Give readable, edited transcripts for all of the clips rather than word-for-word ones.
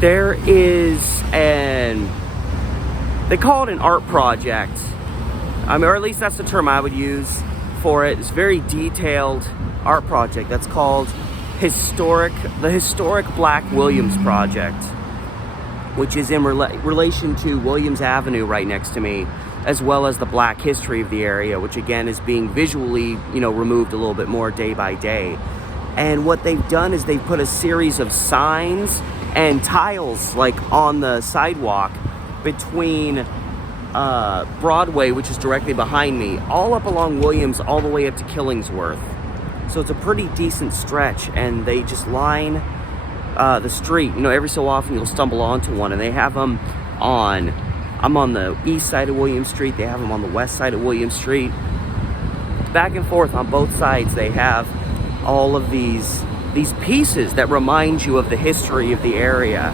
There is they call it an art project. Or at least that's the term I would use for it. It's a very detailed art project that's called the Historic Black Williams Project, which is in relation to Williams Avenue right next to me, as well as the black history of the area, which again is being visually, removed a little bit more day by day. And what they've done is they've put a series of signs and tiles on the sidewalk between Broadway, which is directly behind me, all up along Williams, all the way up to Killingsworth. So it's a pretty decent stretch, and they just line the street. Every so often you'll stumble onto one, and they have them I'm on the east side of Williams Street, they have them on the west side of Williams Street. Back and forth on both sides, they have all of these pieces that remind you of the history of the area.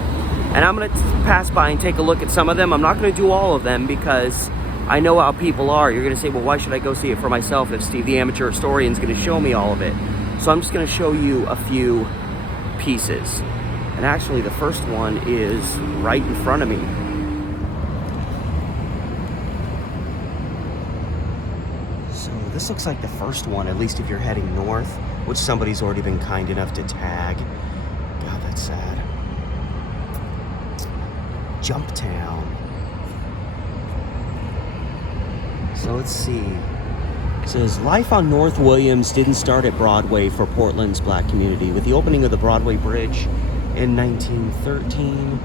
And I'm going to pass by and take a look at some of them. I'm not going to do all of them because I know how people are. You're going to say, well, why should I go see it for myself if Steve the Amateur Historian is going to show me all of it? So I'm just going to show you a few pieces. And actually the first one is right in front of me. So this looks like the first one, at least if you're heading north, which somebody's already been kind enough to tag. God, that's sad. Jumptown. So let's see. It says, life on North Williams didn't start at Broadway for Portland's black community. With the opening of the Broadway Bridge in 1913,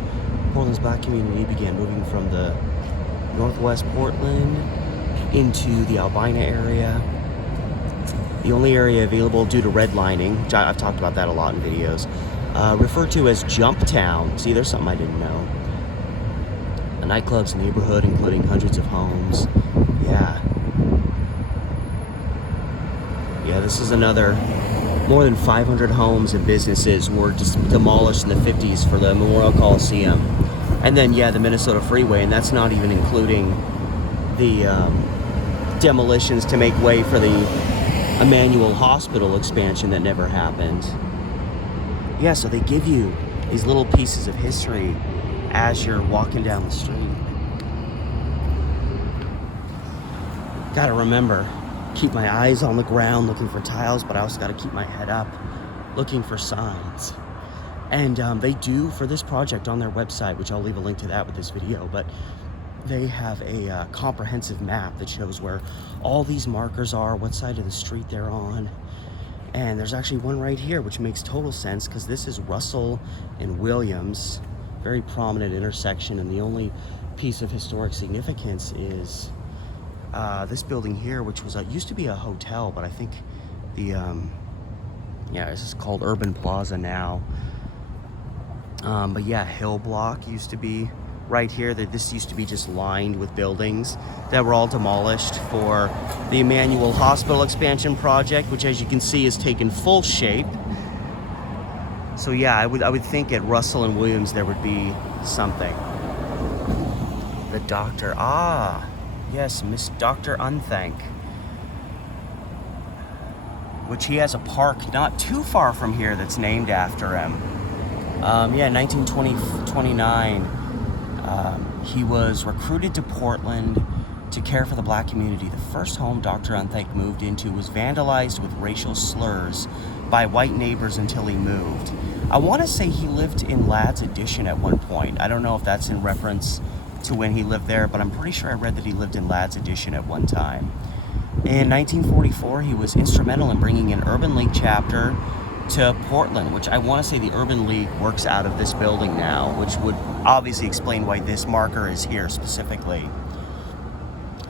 Portland's black community began moving from the northwest Portland into the Albina area. The only area available due to redlining, which I've talked about that a lot in videos, referred to as Jumptown. See, there's something I didn't know. A nightclub's neighborhood, including hundreds of homes. Yeah, this is another. More than 500 homes and businesses were just demolished in the 50s for the Memorial Coliseum. And then, the Minnesota Freeway, and that's not even including the demolitions to make way for the Emmanuel Hospital expansion that never happened. Yeah, so they give you these little pieces of history as you're walking down the street. Gotta remember, keep my eyes on the ground looking for tiles, but I also gotta keep my head up looking for signs. And they do, for this project on their website, which I'll leave a link to that with this video, but they have a comprehensive map that shows where all these markers are, what side of the street they're on. And there's actually one right here, which makes total sense because this is Russell and Williams, very prominent intersection, and the only piece of historic significance is this building here, which was used to be a hotel, but I think the this is called Urban Plaza now. But yeah, Hill Block used to be right here. This used to be just lined with buildings that were all demolished for the Emmanuel Hospital expansion project, which, as you can see, has taken full shape. So yeah, I would think at Russell and Williams there would be something. The doctor, yes, Miss Dr. Unthank, which he has a park not too far from here that's named after him. 1929, he was recruited to Portland to care for the black community. The first home Dr. Unthank moved into was vandalized with racial slurs by white neighbors until he moved. I want to say he lived in Ladd's Addition at one point. I don't know if that's in reference to when he lived there, but I'm pretty sure I read that he lived in Ladd's Addition at one time. In 1944, he was instrumental in bringing an Urban League chapter to Portland, which I want to say the Urban League works out of this building now, which would obviously explain why this marker is here specifically.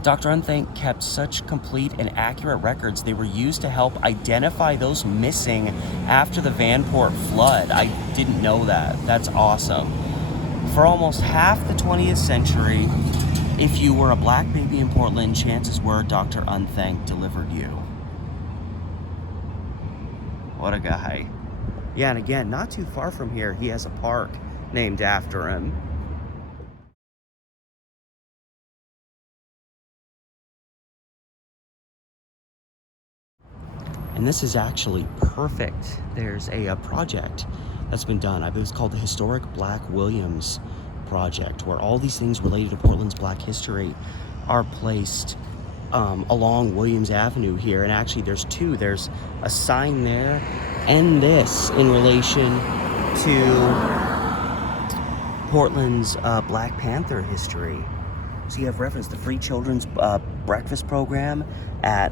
Dr. Unthank kept such complete and accurate records, they were used to help identify those missing after the Vanport flood. I didn't know that. That's awesome. For almost half the 20th century, if you were a black baby in Portland, chances were Dr. Unthank delivered you. What a guy. Yeah, and again, not too far from here, he has a park named after him. And this is actually perfect. There's a project that's been done. I believe it's called the Historic Black Williams Project, where all these things related to Portland's Black history are placed along Williams Avenue here. And actually there's two. There's a sign there and this in relation to Portland's Black Panther history. So you have reference to free children's breakfast program at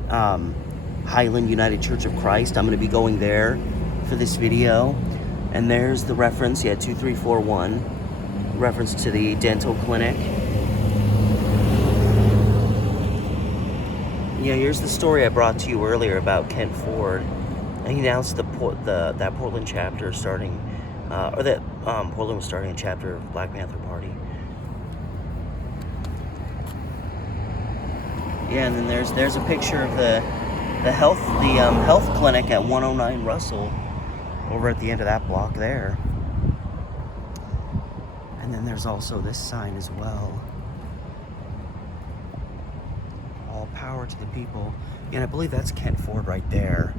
Highland United Church of Christ. I'm going to be going there for this video. And there's the reference, 2341, reference to the dental clinic. Yeah, here's the story I brought to you earlier about Kent Ford. And he announced that Portland chapter starting, Portland was starting a chapter of Black Panther Party. Yeah, and then there's a picture of the health clinic at 109 Russell over at the end of that block there. And then there's also this sign as well. All power to the people. And I believe that's Kent Ford right there.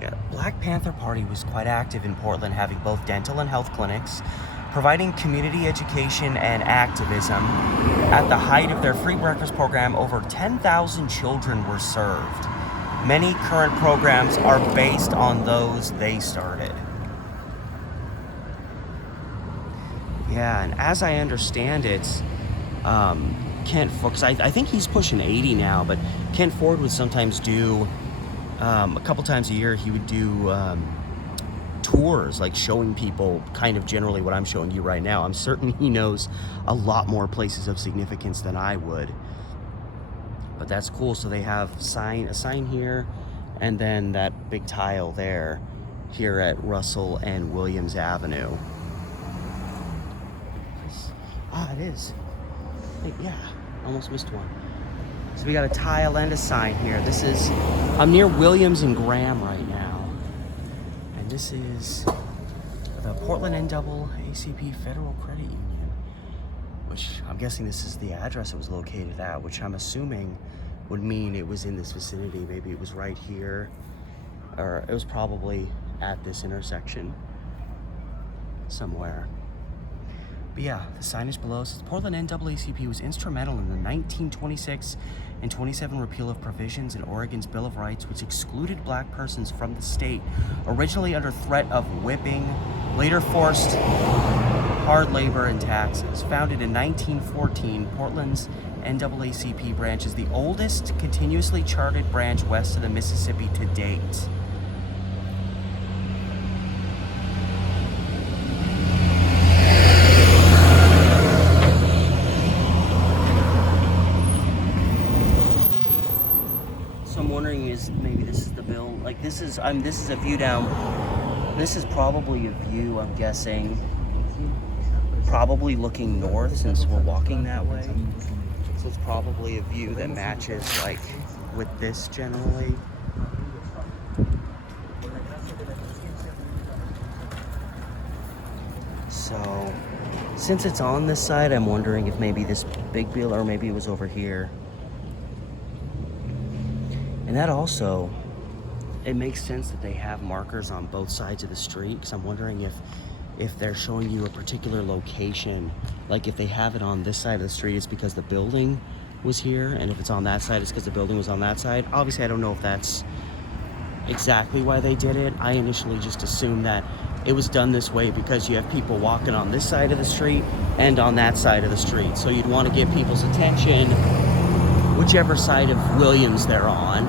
Yeah, Black Panther Party was quite active in Portland, having both dental and health clinics, providing community education and activism. At the height of their free breakfast program, over 10,000 children were served. Many current programs are based on those they started. Yeah, and as I understand it, Kent Ford, because I think he's pushing 80 now, but Kent Ford would sometimes do, a couple times a year, he would do tours, like showing people kind of generally what I'm showing you right now. I'm certain he knows a lot more places of significance than I would. But that's cool. So they have a sign here, and then that big tile there here at Russell and Williams Avenue. Ah, it is. Yeah, almost missed one. So we got a tile and a sign here. I'm near Williams and Graham right now. And this is the Portland NAACP Federal Credit Union, which I'm guessing this is the address it was located at, which I'm assuming would mean it was in this vicinity. Maybe it was right here, or it was probably at this intersection somewhere. But yeah, the signage below says the Portland NAACP was instrumental in the 1926 and 27 repeal of provisions in Oregon's Bill of Rights, which excluded black persons from the state, originally under threat of whipping, later forced hard labor and taxes. Founded in 1914, Portland's NAACP branch is the oldest continuously chartered branch west of the Mississippi to date. So I'm wondering, maybe this is the bill, like this is a view down, this is probably a view, I'm guessing, probably looking north since we're walking that way. So it's probably a view that matches like with this generally. So since it's on this side, I'm wondering if maybe this big bill, or maybe it was over here. And that also, it makes sense that they have markers on both sides of the street, because I'm wondering if they're showing you a particular location. Like if they have it on this side of the street, it's because the building was here, and if it's on that side, it's because the building was on that side. Obviously, I don't know if that's exactly why they did it. I initially just assumed that it was done this way because you have people walking on this side of the street and on that side of the street. So you'd want to get people's attention whichever side of Williams they're on.